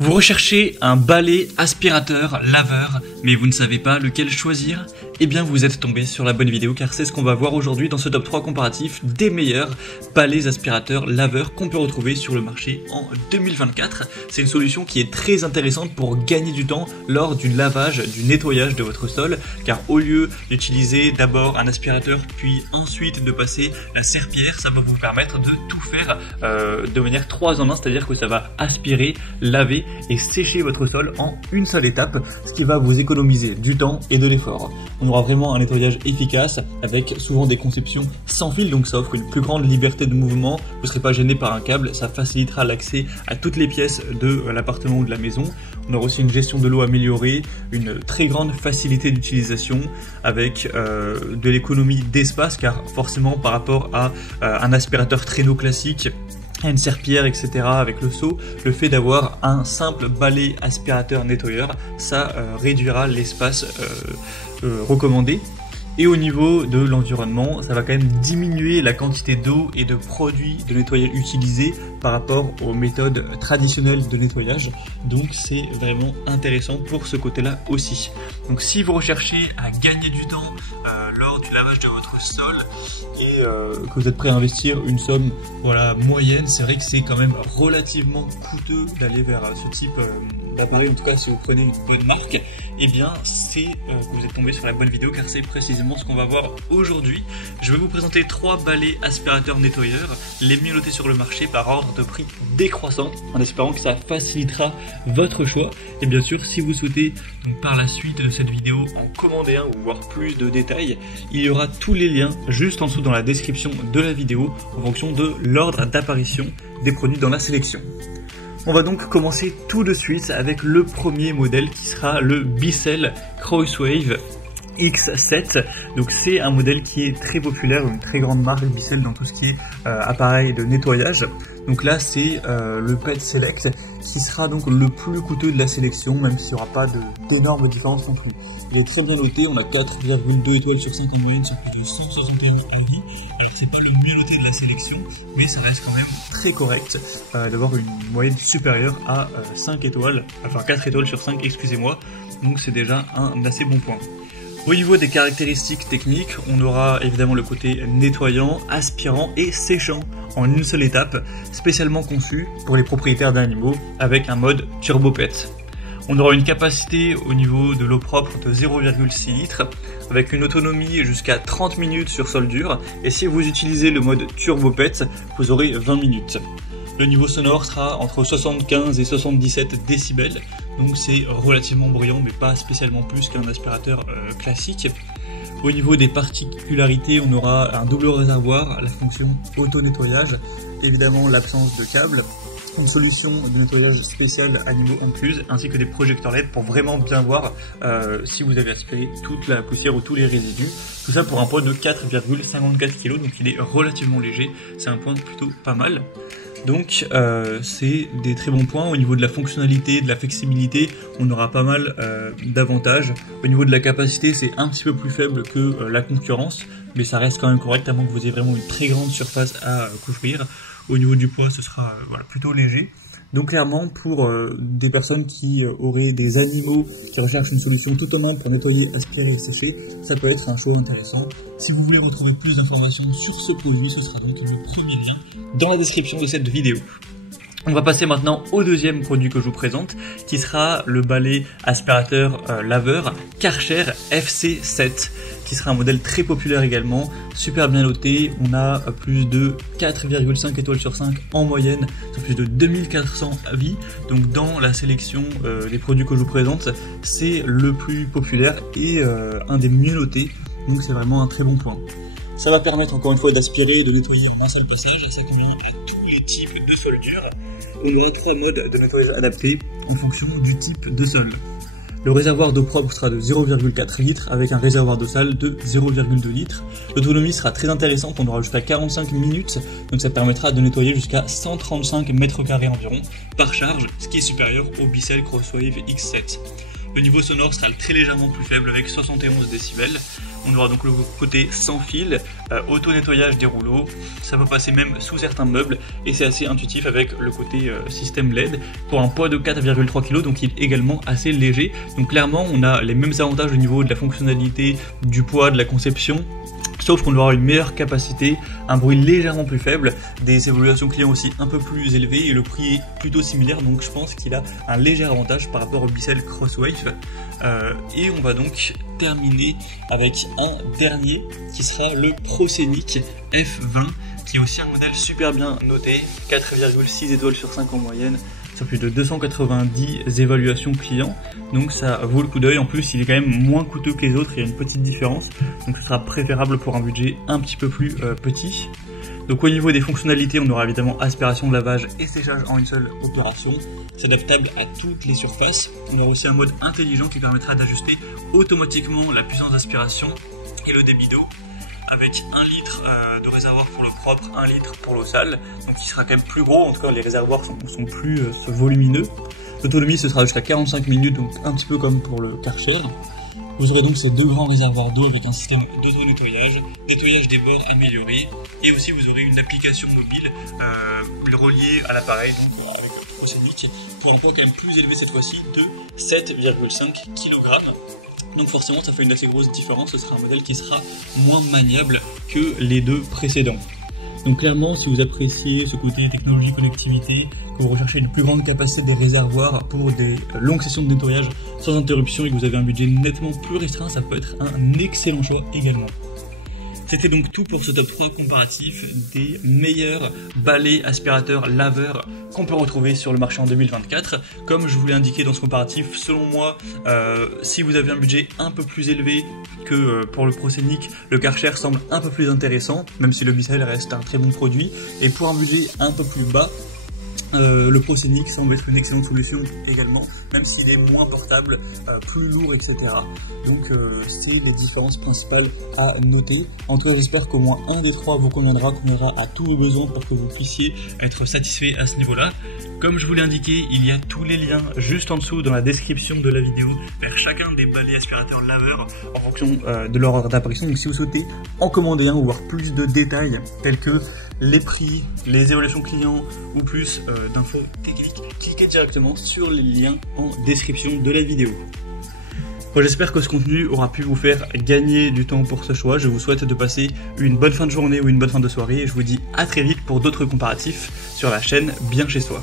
Vous recherchez un balai aspirateur laveur, mais vous ne savez pas lequel choisir? Eh bien vous êtes tombé sur la bonne vidéo car c'est ce qu'on va voir aujourd'hui dans ce top 3 comparatif des meilleurs balais aspirateurs laveurs qu'on peut retrouver sur le marché en 2024. C'est une solution qui est très intéressante pour gagner du temps lors du lavage, du nettoyage de votre sol, car au lieu d'utiliser d'abord un aspirateur puis ensuite de passer la serpillière, ça va vous permettre de tout faire de manière 3 en 1, c'est-à-dire que ça va aspirer, laver et sécher votre sol en une seule étape, ce qui va vous économiser du temps et de l'effort. On aura vraiment un nettoyage efficace avec souvent des conceptions sans fil, donc ça offre une plus grande liberté de mouvement, vous ne serez pas gêné par un câble, ça facilitera l'accès à toutes les pièces de l'appartement ou de la maison. On aura aussi une gestion de l'eau améliorée, une très grande facilité d'utilisation avec de l'économie d'espace, car forcément par rapport à un aspirateur traîneau classique, une serpillière, etc. avec le seau, le fait d'avoir un simple balai aspirateur nettoyeur, ça réduira l'espace recommandé. Et au niveau de l'environnement, ça va quand même diminuer la quantité d'eau et de produits de nettoyage utilisés par rapport aux méthodes traditionnelles de nettoyage. Donc c'est vraiment intéressant pour ce côté-là aussi. Donc si vous recherchez à gagner du temps lors du lavage de votre sol et que vous êtes prêt à investir une somme moyenne, c'est vrai que c'est quand même relativement coûteux d'aller vers ce type d'appareil. En tout cas, si vous prenez une bonne marque, eh bien c'est que vous êtes tombé sur la bonne vidéo, car c'est précisément ce qu'on va voir aujourd'hui. Je vais vous présenter 3 balais aspirateurs nettoyeurs, les mieux notés sur le marché par ordre de prix décroissant, en espérant que ça facilitera votre choix. Et bien sûr, si vous souhaitez donc, par la suite de cette vidéo en commander un ou voir plus de détails, il y aura tous les liens juste en dessous dans la description de la vidéo en fonction de l'ordre d'apparition des produits dans la sélection. On va donc commencer tout de suite avec le premier modèle qui sera le Bissell Crosswave X7. Donc c'est un modèle qui est très populaire, une très grande marque Bissell dans tout ce qui est appareil de nettoyage. Donc là c'est le Pet Select qui sera donc le plus coûteux de la sélection, même s'il n'y aura pas d'énormes différences non plus. Il est très bien noté, on a 4,2 étoiles sur 5 en moyenne sur plus de 171 avis. Alors c'est pas le mieux noté de la sélection, mais ça reste quand même très correct d'avoir une moyenne supérieure à 5 étoiles, enfin 4 étoiles sur 5, excusez-moi. Donc c'est déjà un assez bon point. Au niveau des caractéristiques techniques, on aura évidemment le côté nettoyant, aspirant et séchant en une seule étape, spécialement conçu pour les propriétaires d'animaux avec un mode Turbo Pet. On aura une capacité au niveau de l'eau propre de 0,6 litres avec une autonomie jusqu'à 30 minutes sur sol dur, et si vous utilisez le mode Turbo Pet, vous aurez 20 minutes. Le niveau sonore sera entre 75 et 77 décibels, donc c'est relativement bruyant mais pas spécialement plus qu'un aspirateur classique. Au niveau des particularités, on aura un double réservoir, la fonction auto-nettoyage, évidemment l'absence de câble, une solution de nettoyage spéciale animaux en plus, ainsi que des projecteurs LED pour vraiment bien voir si vous avez aspiré toute la poussière ou tous les résidus. Tout ça pour un poids de 4,54 kg, donc il est relativement léger, c'est un point plutôt pas mal. Donc c'est des très bons points. Au niveau de la fonctionnalité, de la flexibilité, on aura pas mal d'avantages. Au niveau de la capacité, c'est un petit peu plus faible que la concurrence, mais ça reste quand même correct, à moins que vous ayez vraiment une très grande surface à couvrir. Au niveau du poids, ce sera plutôt léger. Donc clairement, pour des personnes qui auraient des animaux, qui recherchent une solution tout en main pour nettoyer, aspirer et sécher, ça peut être un choix intéressant. Si vous voulez retrouver plus d'informations sur ce produit, ce sera donc le premier lien dans la description de cette vidéo. On va passer maintenant au deuxième produit que je vous présente, qui sera le balai aspirateur laveur Karcher FC7, qui sera un modèle très populaire également, super bien noté. On a plus de 4,5 étoiles sur 5 en moyenne, sur plus de 2400 avis. Donc dans la sélection des produits que je vous présente, c'est le plus populaire et un des mieux notés, donc c'est vraiment un très bon point. Ça va permettre encore une fois d'aspirer et de nettoyer en un seul passage, ça convient à tous les types de sol dur. On aura 3 modes de nettoyage adaptés en fonction du type de sol. Le réservoir d'eau propre sera de 0,4 litres avec un réservoir d'eau sale de 0,2 litres. L'autonomie sera très intéressante, on aura jusqu'à 45 minutes, donc ça permettra de nettoyer jusqu'à 135 mètres carrés environ par charge, ce qui est supérieur au Bissell Crosswave X7. Le niveau sonore sera très légèrement plus faible avec 71 décibels. On aura donc le côté sans fil, auto-nettoyage des rouleaux, ça peut passer même sous certains meubles et c'est assez intuitif avec le côté système LED pour un poids de 4,3 kg, donc il est également assez léger. Donc clairement on a les mêmes avantages au niveau de la fonctionnalité, du poids, de la conception. Sauf qu'on aura une meilleure capacité, un bruit légèrement plus faible, des évaluations clients aussi un peu plus élevées et le prix est plutôt similaire, donc je pense qu'il a un léger avantage par rapport au Bissell Crosswave. Et on va donc terminer avec un dernier qui sera le ProScenic F20, qui est aussi un modèle super bien noté, 4,6 étoiles sur 5 en moyenne, sur plus de 290 évaluations clients, donc ça vaut le coup d'œil. En plus il est quand même moins coûteux que les autres, il y a une petite différence, donc ce sera préférable pour un budget un petit peu plus petit. Donc au niveau des fonctionnalités, on aura évidemment aspiration, lavage et séchage en une seule opération. C'est adaptable à toutes les surfaces. On aura aussi un mode intelligent qui permettra d'ajuster automatiquement la puissance d'aspiration et le débit d'eau, avec 1 litre de réservoir pour l'eau propre, 1 litre pour l'eau sale, donc il sera quand même plus gros, en tout cas les réservoirs sont plus volumineux. L'autonomie ce sera jusqu'à 45 minutes, donc un petit peu comme pour le Karcher. Vous aurez donc ces deux grands réservoirs d'eau avec un système d'auto-nettoyage, nettoyage des bords amélioré, et aussi vous aurez une application mobile reliée à l'appareil, donc avec le ProScenic, pour un poids quand même plus élevé cette fois-ci de 7,5 kg. Donc forcément ça fait une assez grosse différence, ce sera un modèle qui sera moins maniable que les deux précédents. Donc clairement si vous appréciez ce côté technologie connectivité, que vous recherchez une plus grande capacité de réservoir pour des longues sessions de nettoyage sans interruption et que vous avez un budget nettement plus restreint, ça peut être un excellent choix également. C'était donc tout pour ce top 3 comparatif des meilleurs balais, aspirateurs, laveurs qu'on peut retrouver sur le marché en 2024. Comme je vous l'ai indiqué dans ce comparatif, selon moi, si vous avez un budget un peu plus élevé que pour le ProScenic, le Karcher semble un peu plus intéressant, même si le Bissell reste un très bon produit. Et pour un budget un peu plus bas, le ProScenic semble être une excellente solution également, même s'il est moins portable, plus lourd, etc. Donc c'est les différences principales à noter. En tout cas j'espère qu'au moins un des trois vous conviendra à tous vos besoins pour que vous puissiez être satisfait à ce niveau-là. Comme je vous l'ai indiqué, il y a tous les liens juste en dessous dans la description de la vidéo vers chacun des balais aspirateurs laveurs en fonction de leur ordre d'apparition. Donc si vous souhaitez en commander un ou voir plus de détails tels que les prix, les évaluations clients ou plus d'infos techniques, cliquez directement sur les liens en description de la vidéo. Bon, j'espère que ce contenu aura pu vous faire gagner du temps pour ce choix. Je vous souhaite de passer une bonne fin de journée ou une bonne fin de soirée et je vous dis à très vite pour d'autres comparatifs sur la chaîne Bien Chez Soi.